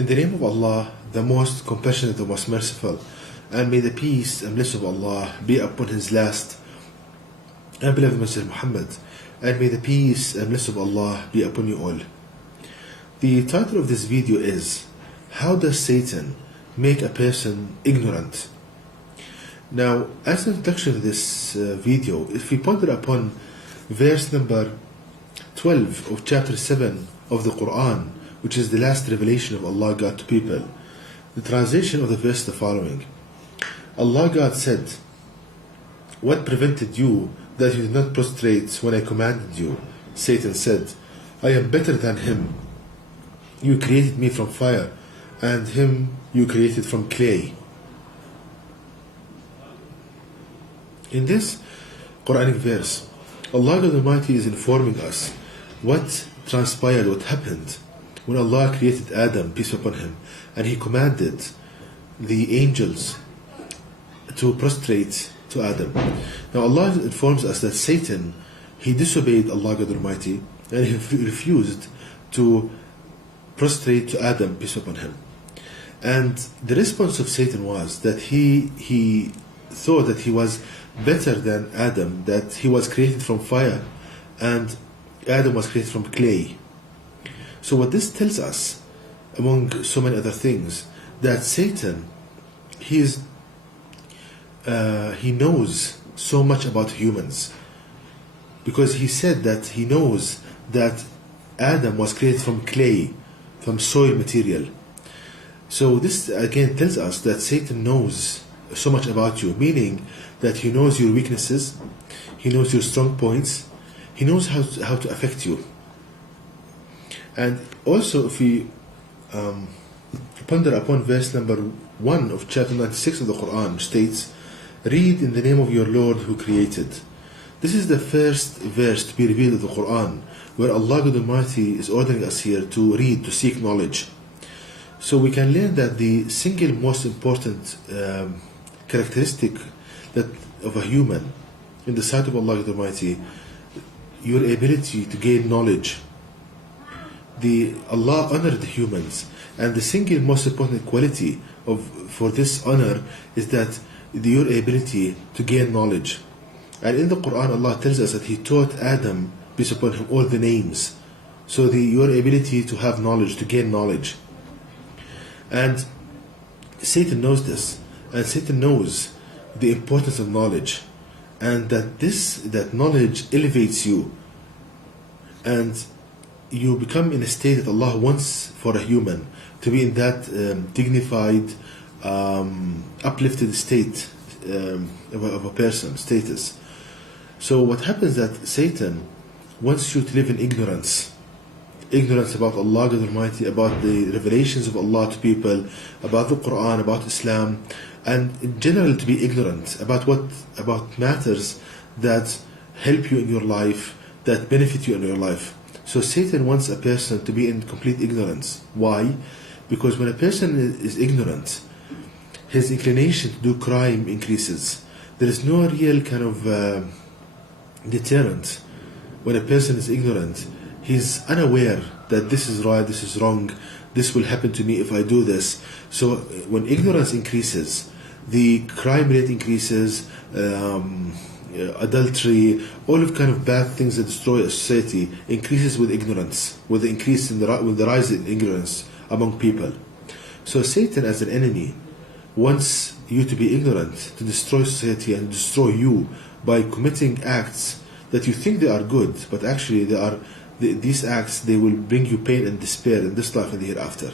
In the name of Allah, the most compassionate, the most merciful, and may the peace and blessing of Allah be upon His last and beloved Messenger Muhammad, and may the peace and blessing of Allah be upon you all. The title of this video is, How does Satan make a person ignorant? Now, as an introduction to this video, if we ponder upon verse number 12 of chapter 7 of the Quran, which is the last revelation of Allah God to people, the translation of the verse is the following. Allah God said, "What prevented you that you did not prostrate when I commanded you?" Satan said, "I am better than him. You created me from fire, and him you created from clay." In this Quranic verse, Allah God Almighty is informing us what transpired, what happened when Allah created Adam, peace upon him, and He commanded the angels to prostrate to Adam. Now Allah informs us that Satan, he disobeyed Allah God Almighty, and he refused to prostrate to Adam, peace upon him. And the response of Satan was that he thought that he was better than Adam, that he was created from fire and Adam was created from clay. So what this tells us, among so many other things, that Satan, he knows so much about humans, because he said that he knows that Adam was created from clay, from soil material. So this again tells us that Satan knows so much about you, meaning that he knows your weaknesses, he knows your strong points, he knows how to affect you. And also, if we ponder upon verse number 1 of chapter 96 of the Quran, which states, "Read in the name of your Lord who created." This is the first verse to be revealed in the Quran, where Allah God Almighty is ordering us here to read, to seek knowledge. So we can learn that the single most important characteristic that of a human in the sight of Allah God Almighty, your ability to gain knowledge. Allah honored the humans, and the single most important quality for this honor is that your ability to gain knowledge. And in the Quran, Allah tells us that He taught Adam, peace upon him, all the names. So your ability to have knowledge, to gain knowledge. And Satan knows this, and Satan knows the importance of knowledge, and that knowledge elevates you, and you become in a state that Allah wants for a human to be in that dignified, uplifted state of a person, status. So what happens that Satan wants you to live in ignorance about Allah God Almighty, about the revelations of Allah to people, about the Quran, about Islam, and in general to be ignorant about matters that help you in your life, that benefit you in your life. So Satan wants a person to be in complete ignorance. Why? Because when a person is ignorant, his inclination to do crime increases. There is no real kind of deterrent. When a person is ignorant, he's unaware that this is right, this is wrong, this will happen to me if I do this. So when ignorance increases, the crime rate increases, adultery, all of kind of bad things that destroy a society increases with ignorance, with the rise in ignorance among people. So Satan, as an enemy, wants you to be ignorant, to destroy society and destroy you by committing acts that you think they are good, but actually these acts, they will bring you pain and despair in this life and the hereafter.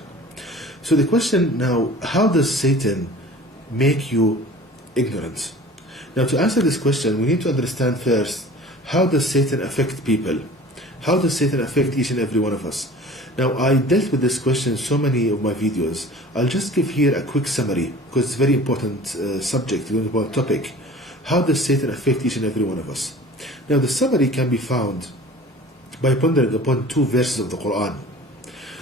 So the question now, how does Satan make you ignorant? Now, to answer this question, we need to understand first, how does Satan affect people? How does Satan affect each and every one of us? Now, I dealt with this question in so many of my videos. I'll just give here a quick summary, because it's a very important subject, very important topic. How does Satan affect each and every one of us? Now, the summary can be found by pondering upon 2 verses of the Quran.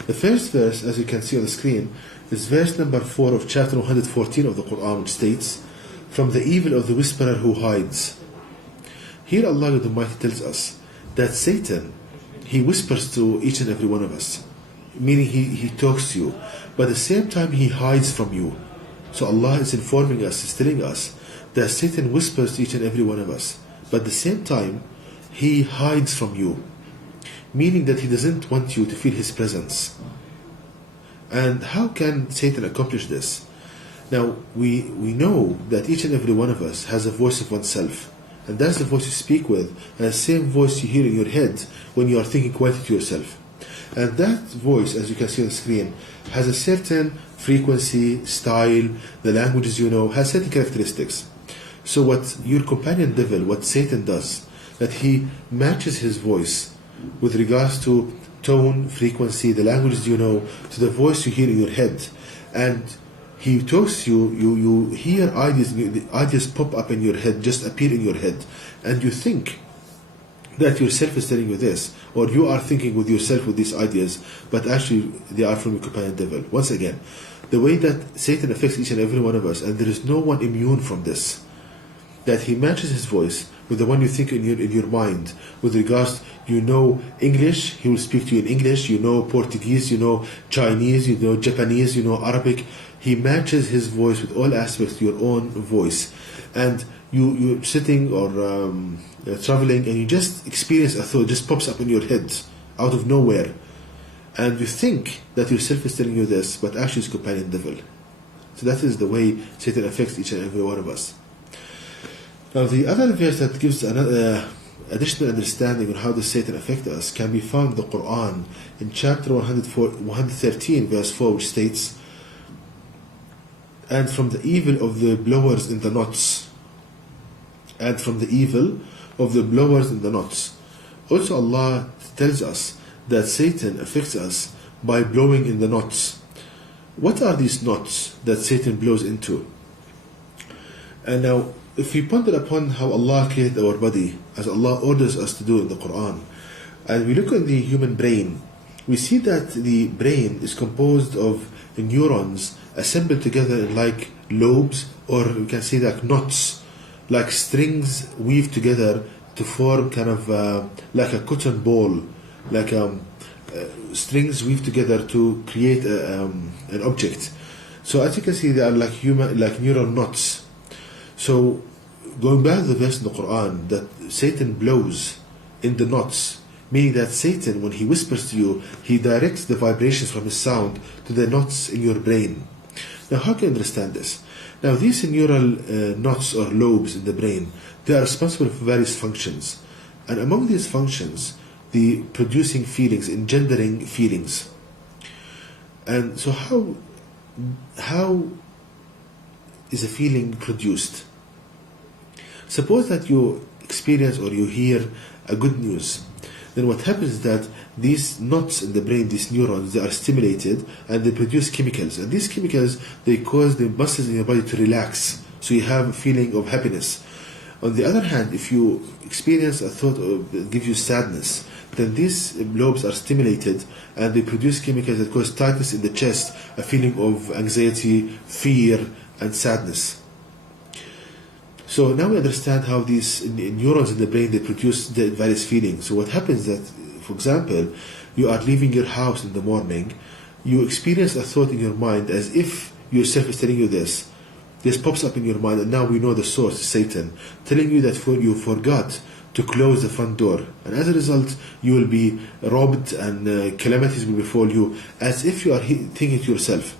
The first verse, as you can see on the screen, is verse number 4 of chapter 114 of the Quran, which states, "From the evil of the whisperer who hides." Here Allah Almighty tells us that Satan, he whispers to each and every one of us. meaning he talks to you, but at the same time he hides from you. So Allah is informing us, is telling us that Satan whispers to each and every one of us, but at the same time he hides from you, meaning that he doesn't want you to feel his presence. And how can Satan accomplish this? Now, we know that each and every one of us has a voice of oneself, and that's the voice you speak with, and the same voice you hear in your head when you are thinking quietly to yourself. And that voice, as you can see on the screen, has a certain frequency, style, the languages you know, has certain characteristics. So what your companion devil, what Satan does, that he matches his voice with regards to tone, frequency, the languages you know, to the voice you hear in your head. And he talks to you, you hear ideas, the ideas pop up in your head, just appear in your head, and you think that yourself is telling you this, or you are thinking with yourself with these ideas, but actually they are from your companion devil. Once again, the way that Satan affects each and every one of us, and there is no one immune from this, that he matches his voice with the one you think in your mind. With regards, you know English, he will speak to you in English. You know Portuguese, you know Chinese, you know Japanese, you know Arabic. He matches his voice with all aspects to your own voice. And you're sitting or traveling, and you just experience a thought, just pops up in your head out of nowhere. And you think that yourself is telling you this, but actually it's companion devil. So that is the way Satan affects each and every one of us. Now, the other verse that gives another additional understanding on how does Satan affect us can be found in the Quran in chapter 113, verse 4, which states, "And from the evil of the blowers in the knots." And from the evil of the blowers in the knots. Also, Allah tells us that Satan affects us by blowing in the knots. What are these knots that Satan blows into? And now, if we ponder upon how Allah created our body, as Allah orders us to do in the Quran, and we look at the human brain, we see that the brain is composed of neurons assembled together in like lobes, or we can say like knots, like strings weaved together to form kind of like a cotton ball, like strings weaved together to create an object. So as you can see, they are like neural knots. So going back to the verse in the Quran that Satan blows in the knots, meaning that Satan, when he whispers to you, he directs the vibrations from his sound to the knots in your brain. Now, how can you understand this? Now, these neural knots or lobes in the brain, they are responsible for various functions. And among these functions, the producing feelings, engendering feelings. And so how is a feeling produced? Suppose that you experience or you hear a good news. Then what happens is that these knots in the brain, these neurons, they are stimulated and they produce chemicals. And these chemicals, they cause the muscles in your body to relax. So you have a feeling of happiness. On the other hand, if you experience a thought that gives you sadness, then these lobes are stimulated and they produce chemicals that cause tightness in the chest, a feeling of anxiety, fear, and sadness. So now we understand how these neurons in the brain, they produce the various feelings. So what happens that, for example, you are leaving your house in the morning, you experience a thought in your mind as if yourself is telling you this. This pops up in your mind, and now we know the source, Satan, telling you that you forgot to close the front door. And as a result, you will be robbed and calamities will befall you, as if you are thinking to yourself.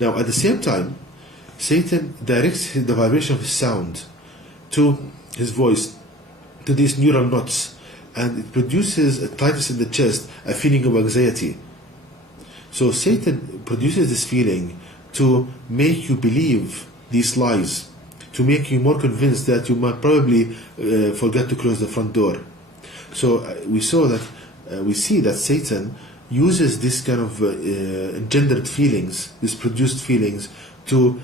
Now, at the same time, Satan directs the vibration of his sound to his voice, to these neural knots, and it produces a tightness in the chest, a feeling of anxiety. So Satan produces this feeling to make you believe these lies, to make you more convinced that you might probably forget to close the front door. So we see that Satan uses this kind of engendered feelings, these produced feelings, to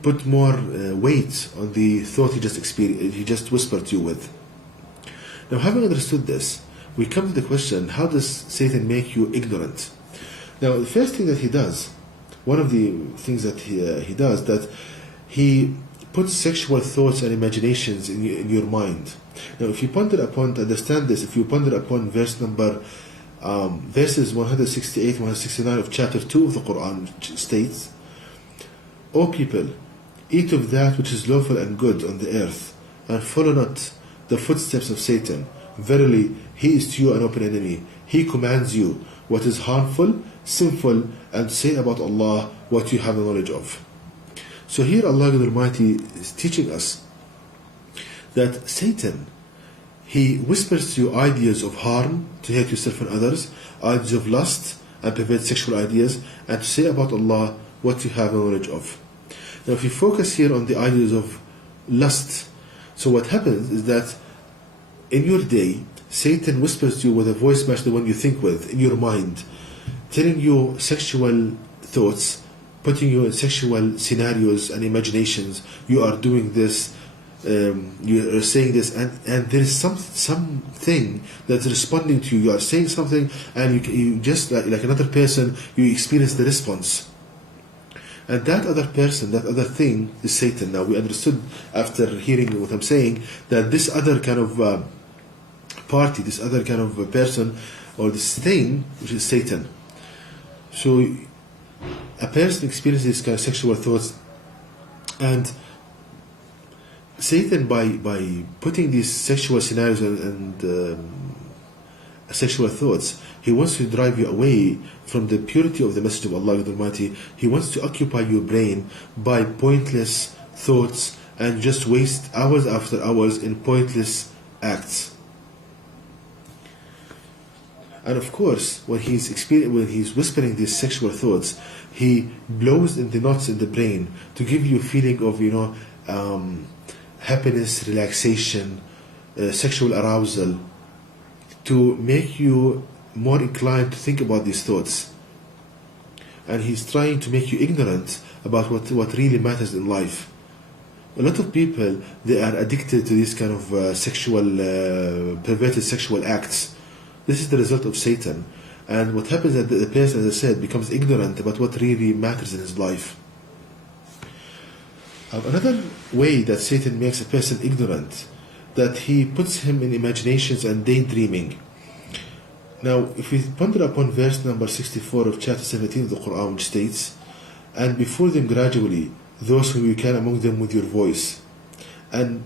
put more weight on the thought he just whispered to you with. Now, having understood this, we come to the question: how does Satan make you ignorant? Now, the first thing that he does, one of the things that he does, that he puts sexual thoughts and imaginations in your mind. Now, if you ponder upon, to understand this, if you ponder upon verse number verses 168 169 of chapter 2 of the Quran, which states, O people, eat of that which is lawful and good on the earth, and follow not the footsteps of Satan. Verily, he is to you an open enemy. He commands you what is harmful, sinful, and say about Allah what you have the knowledge of. So here Allah Almighty is teaching us that Satan, he whispers to you ideas of harm, to hurt yourself and others, ideas of lust and perverted sexual ideas, and to say about Allah what you have knowledge of. Now if you focus here on the ideas of lust, so what happens is that in your day, Satan whispers to you with a voice match the one you think with, in your mind, telling you sexual thoughts, putting you in sexual scenarios and imaginations. You are doing this, you are saying this, and there is something that's responding to you. You are saying something, and you just like another person, you experience the response. And that other person, that other thing is Satan. Now we understood after hearing what I'm saying that this other kind of party, this other kind of person, or this thing, which is Satan. So a person experiences kind of sexual thoughts, and Satan, by putting these sexual scenarios and sexual thoughts, he wants to drive you away from the purity of the message of Allah Almighty. He wants to occupy your brain by pointless thoughts and just waste hours after hours in pointless acts. And of course, when he's whispering these sexual thoughts, he blows in the knots in the brain to give you a feeling of, happiness, relaxation, sexual arousal, to make you more inclined to think about these thoughts. And he's trying to make you ignorant about what really matters in life. A lot of people, they are addicted to these kind of perverted sexual acts. This is the result of Satan. And what happens is that the person, as I said, becomes ignorant about what really matters in his life. Another way that Satan makes a person ignorant, that he puts him in imaginations and daydreaming. Now, if we ponder upon verse number 64 of chapter 17 of the Quran, which states, and before them gradually those whom you can among them with your voice, and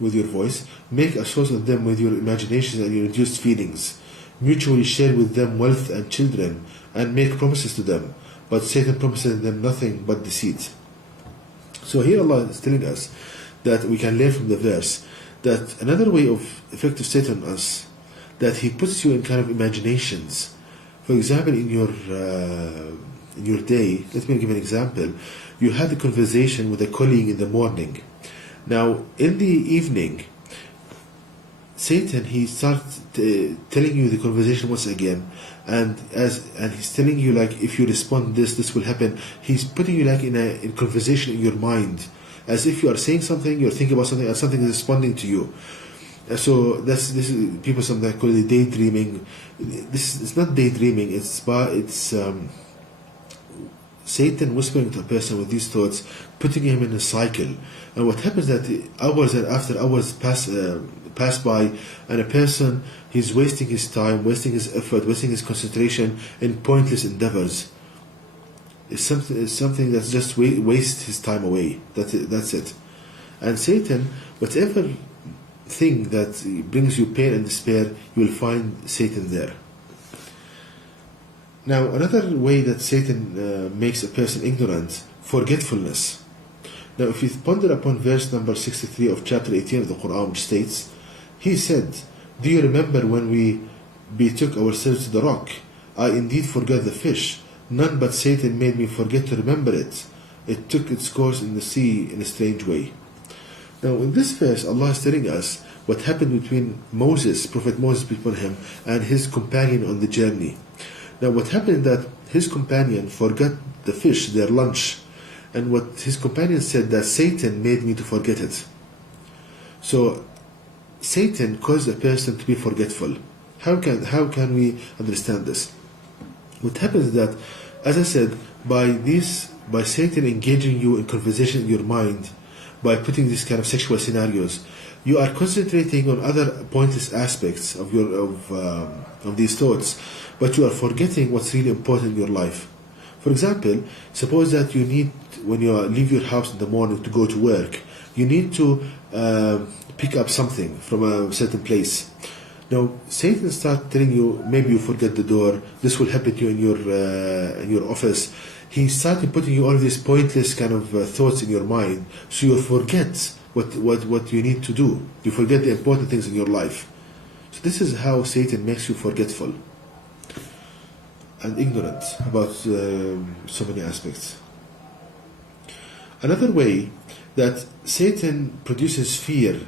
with your voice, make a source of them with your imaginations and your reduced feelings, mutually share with them wealth and children, and make promises to them, but Satan promises them nothing but deceit. So here Allah is telling us that we can learn from the verse that another way of effective Satan on us, that he puts you in kind of imaginations. For example, in your day, let me give an example. You had a conversation with a colleague in the morning. Now, in the evening, Satan, he starts telling you the conversation once again, and he's telling you, like, if you respond this will happen. He's putting you like in conversation in your mind, as if you are saying something, you're thinking about something, and something is responding to you. So this is, people sometimes call it daydreaming. It's not daydreaming. It's Satan whispering to a person with these thoughts, putting him in a cycle. And what happens is that hours and after hours pass by, and a person, he's wasting his time, wasting his effort, wasting his concentration in pointless endeavors. It's something that's just waste his time away. That's it. And Satan, whatever thing that brings you pain and despair, you will find Satan there. Now, another way that Satan makes a person ignorant, forgetfulness. Now, if you ponder upon verse number 63 of chapter 18 of the Quran, which states, he said, do you remember when we betook ourselves to the rock? I indeed forgot the fish. None but Satan made me forget to remember it. It took its course in the sea in a strange way. Now, in this verse, Allah is telling us what happened between Moses, Prophet Moses, between him and his companion on the journey. Now, what happened that his companion forgot the fish, their lunch, and what his companion said that Satan made me to forget it. So, Satan caused a person to be forgetful. How can we understand this? What happens is that, as I said, by Satan engaging you in conversation in your mind, by putting these kind of sexual scenarios. You are concentrating on other pointless aspects of these thoughts, but you are forgetting what's really important in your life. For example, suppose that you need, when you leave your house in the morning to go to work, you need to pick up something from a certain place. Now, Satan starts telling you, maybe you forget the door, this will happen to you in your office. He started putting you all of these pointless kind of thoughts in your mind, so you forget what you need to do. You forget the important things in your life. So this is how Satan makes you forgetful and ignorant about so many aspects. Another way that Satan produces fear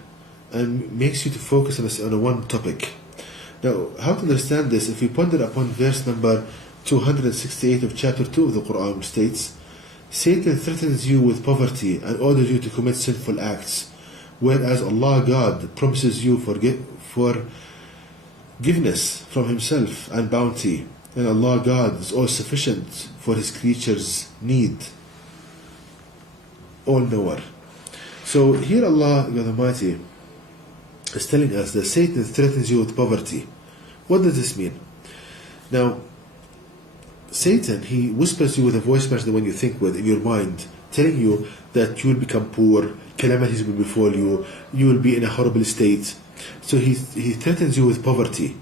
and makes you to focus on a one topic. Now, how to understand this? If we ponder upon verse number 268 of chapter 2 of the Quran, which states, Satan threatens you with poverty and orders you to commit sinful acts, whereas Allah God promises you forgiveness from Himself and bounty, and Allah God is all sufficient for His creatures' need, all knower. So here Allah God Almighty is telling us that Satan threatens you with poverty. What does this mean? Now, Satan, he whispers you with a voice match the one you think with in your mind, telling you that you will become poor, calamities will befall you, you will be in a horrible state. So he threatens you with poverty.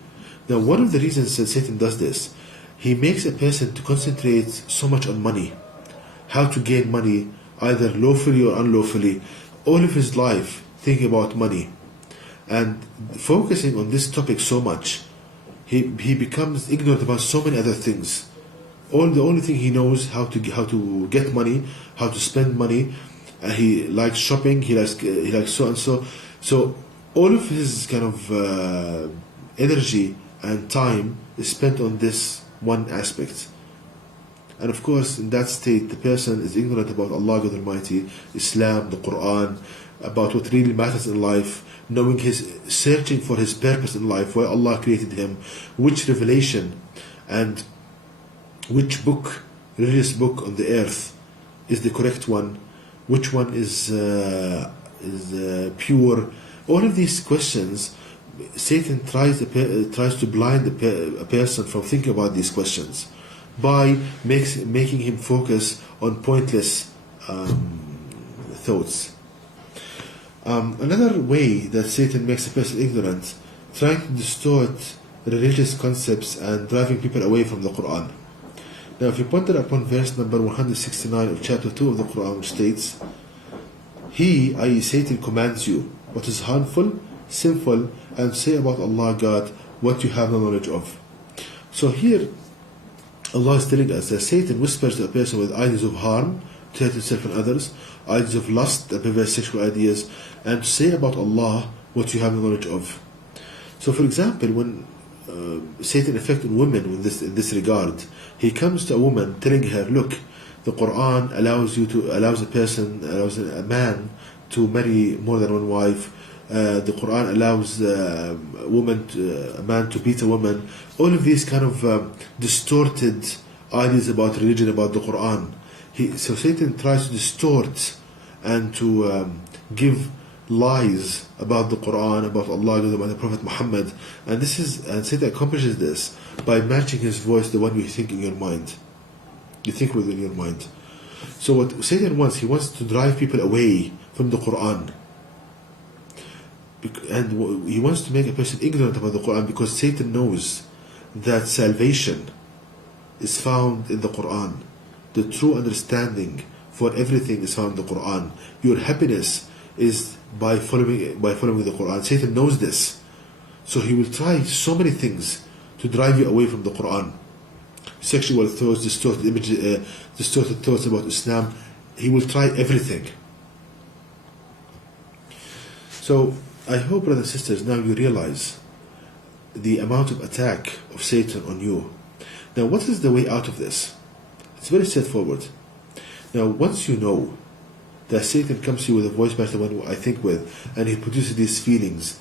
Now, one of the reasons that Satan does this, he makes a person to concentrate so much on money, how to gain money, either lawfully or unlawfully, all of his life thinking about money. And focusing on this topic so much, he becomes ignorant about so many other things. The only thing he knows how to get money, how to spend money. He likes shopping. He likes so and so. So all of his kind of energy and time is spent on this one aspect. And of course, in that state, the person is ignorant about Allah God Almighty, Islam, the Quran, about what really matters in life, searching for his purpose in life, why Allah created him, which revelation and which book, religious book on the earth is the correct one, which one is pure. All of these questions, Satan tries to blind a person from thinking about these questions by making him focus on pointless thoughts. Another way that Satan makes a person ignorant, trying to distort religious concepts and driving people away from the Quran. Now, if you ponder upon verse number 169 of chapter 2 of the Quran, which states, He, i.e. Satan, commands you what is harmful, sinful, and say about Allah God what you have no knowledge of. So here, Allah is telling us that Satan whispers to a person with ideas of harm, to hurt himself and others, ideas of lust and perverse sexual ideas, and to say about Allah what you have no knowledge of. So, for example, when Satan affected women in this regard, he comes to a woman telling her, look, the Quran allows a man to marry more than one wife. The Quran allows a man to beat a woman. All of these kind of distorted ideas about religion, about the Quran. So Satan tries to distort and to give lies about the Quran, about Allah, about the Prophet Muhammad, and Satan accomplishes this by matching his voice, the one you think in your mind. You think within your mind. So what Satan wants, he wants to drive people away from the Quran, and he wants to make a person ignorant about the Quran, because Satan knows that salvation is found in the Quran. The true understanding for everything is found in the Quran. Your happiness is by following the Quran. Satan knows this, so he will try so many things to drive you away from the Quran. Sexual thoughts, distorted images, distorted thoughts about Islam. He will try everything. So I hope, brothers and sisters, now you realize the amount of attack of Satan on you. Now, what is the way out of this? It's very straightforward. Now, once you know that Satan comes to you with a voice match, the one I think with, and he produces these feelings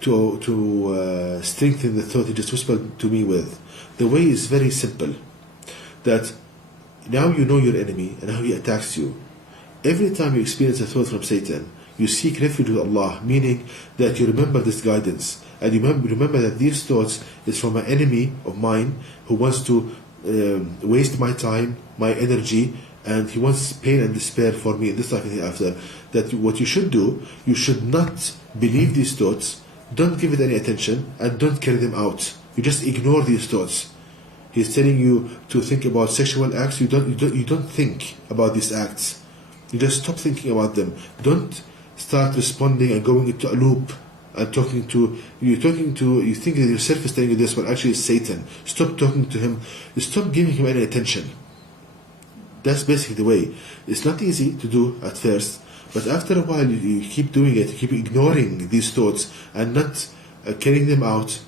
to strengthen the thought he just whispered to me with, the way is very simple. That now you know your enemy and how he attacks you. Every time you experience a thought from Satan, you seek refuge with Allah, meaning that you remember this guidance. And you remember that these thoughts is from an enemy of mine who wants to waste my time, my energy, and he wants pain and despair for me in this life and hereafter. That what you should do, you should not believe these thoughts, don't give it any attention, and don't carry them out. You just ignore these thoughts. He's telling you to think about sexual acts. You don't think about these acts. You just stop thinking about them. Don't start responding and going into a loop and you think that yourself is telling you this, but actually it's Satan. Stop talking to him. Stop giving him any attention. That's basically the way. It's not easy to do at first, but after a while you keep doing it, you keep ignoring these thoughts and not carrying them out,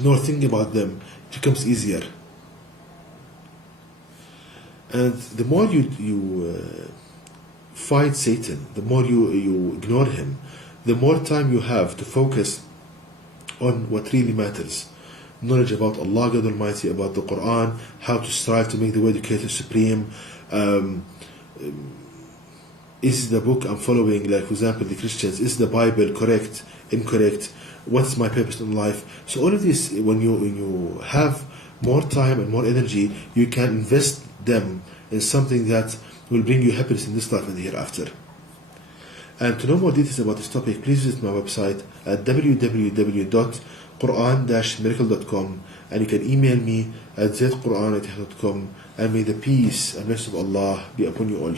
nor thinking about them. It becomes easier. And the more you fight Satan, the more you ignore him, the more time you have to focus on what really matters. Knowledge about Allah God Almighty, about the Quran, how to strive to make the way to Creator Supreme. Is the book I'm following, like for example the Christians, is the Bible correct, incorrect? What's my purpose in life? So all of this, when you have more time and more energy, you can invest them in something that will bring you happiness in this life and the hereafter. And to know more details about this topic, please visit my website at www.quran-miracle.com, and you can email me at zquran@yahoo.com, and may the peace and blessings of Allah be upon you all.